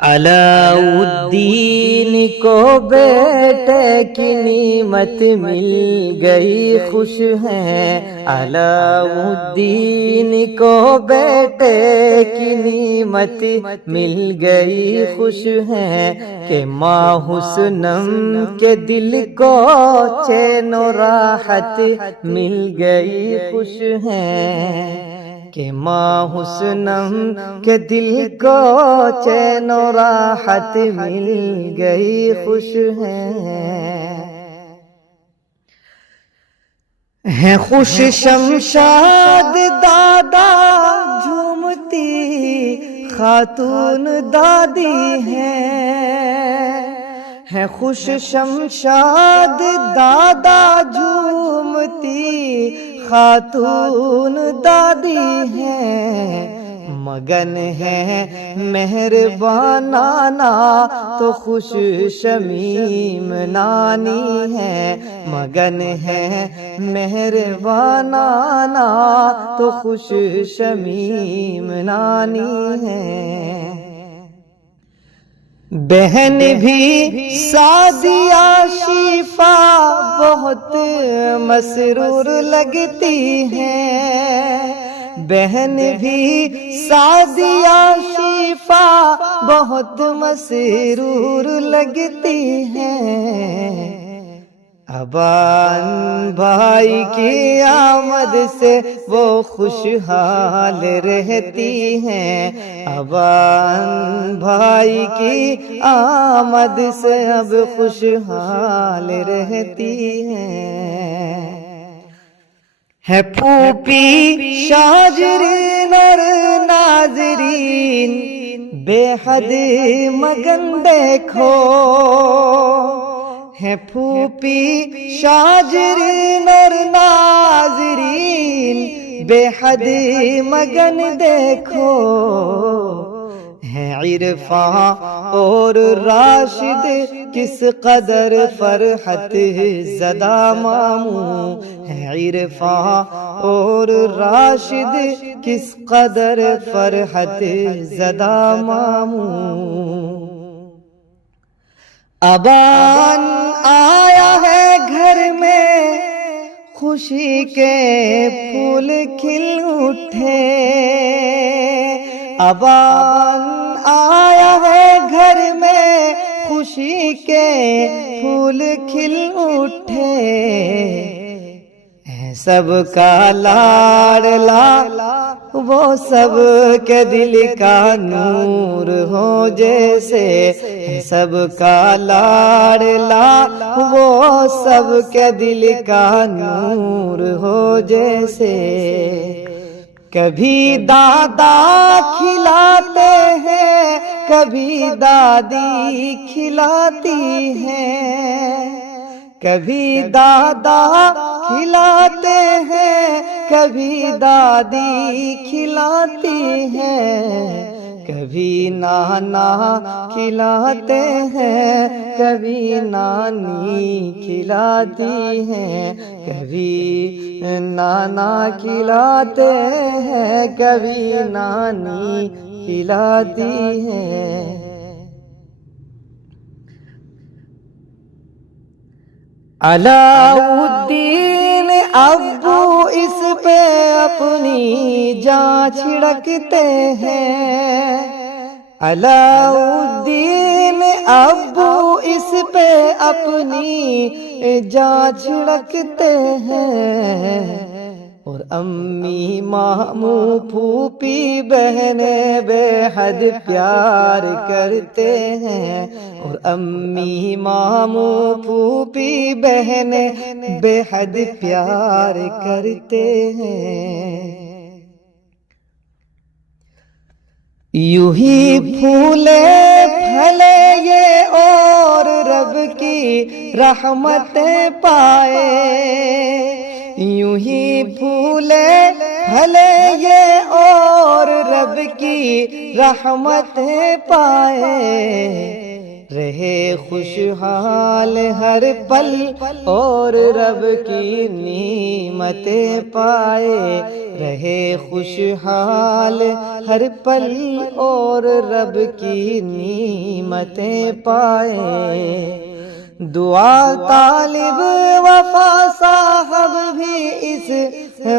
علاؤالدین کو بیٹے کی نعمت مل گئی، خوش ہیں علاؤالدین کو بیٹے کی نعمت مل گئی، خوش ہیں کہ ماں حسنم کے دل کو چین و راحت مل گئی، خوش ہیں کہ ماں حسنم کے دل کو چین و راحت مل گئی، خوش ہیں خوش شمشاد دادا جھومتی خاتون دادی ہیں خوش شمشاد دادا جھومتی خاتون دادی ہیں، مگن ہے مہربان نانا تو خوش شمیم نانی ہے، مگن ہے مہربان نانا تو خوش شمیم نانی ہے۔ بہن بھی سعدیہ شیفا بہت مسرور لگتی ہیں، بہن بھی سعدیہ شیفا بہت مسرور لگتی ہیں، ابان بھائی کی آمد سے وہ خوشحال رہتی ہیں، ابان بھائی کی آمد سے اب خوشحال رہتی ہیں پھوپھی شاجرین اور ناظرین بے حد مگن دیکھو، ہے پھوپھی شاجرین اور ناظرین بے حد مگن دیکھو، ہے عرفان اور راشد کس قدر فرحت زدہ ماموں، ہے عرفان اور راشد کس قدر فرحت زدہ ماموں۔ ابان آیا ہے گھر میں خوشی کے پھول کھل اٹھے، ابان آیا ہے گھر میں خوشی کے پھول کھل اٹھے، سب کا لاڈلا وہ سب کے دل کا نور ہو جیسے، سب کا لاڈلا وہ سب کے دل کا نور ہو جیسے، کبھی دادا کھلاتے ہیں کبھی دادی کھلاتی ہیں، کبھی دادا کھلاتے ہیں کبھی دادی کھلاتی ہیں، کبھی نانا کھلاتے ہیں کبھی نانی کھلاتی ہیں، کبھی نانا کھلاتے ہیں کبھی نانی کھلاتی ہیں۔ علاؤالدین ابو اس پہ اپنی جان چھڑکتے ہیں، علاؤالدین ابو اس پہ اپنی جان چھڑکتے ہیں، اور امی ماموں پھوپھی بہنیں بے حد پیار کرتے ہیں، اور امی ماموں پھوپھی بہنیں بے حد پیار کرتے ہیں، یوں ہی پھولے پھلے یہ اور رب کی رحمتیں پائے، یوں ہی پھولے پھلے یہ اور رب کی رحمتیں پائے، رہے خوشحال ہر پل اور رب کی نعمتیں پائے، رہے خوشحال ہر پل اور رب کی نعمتیں پائے۔ دعا طالب وفا صاحب بھی اس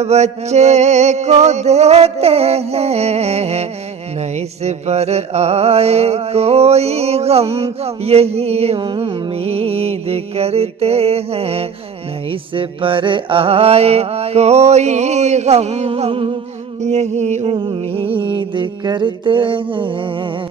بچے کو دیتے ہیں، نہ اس پر آئے کوئی غم یہی امید کرتے ہیں، نہ اس پر آئے کوئی غم یہی امید کرتے ہیں۔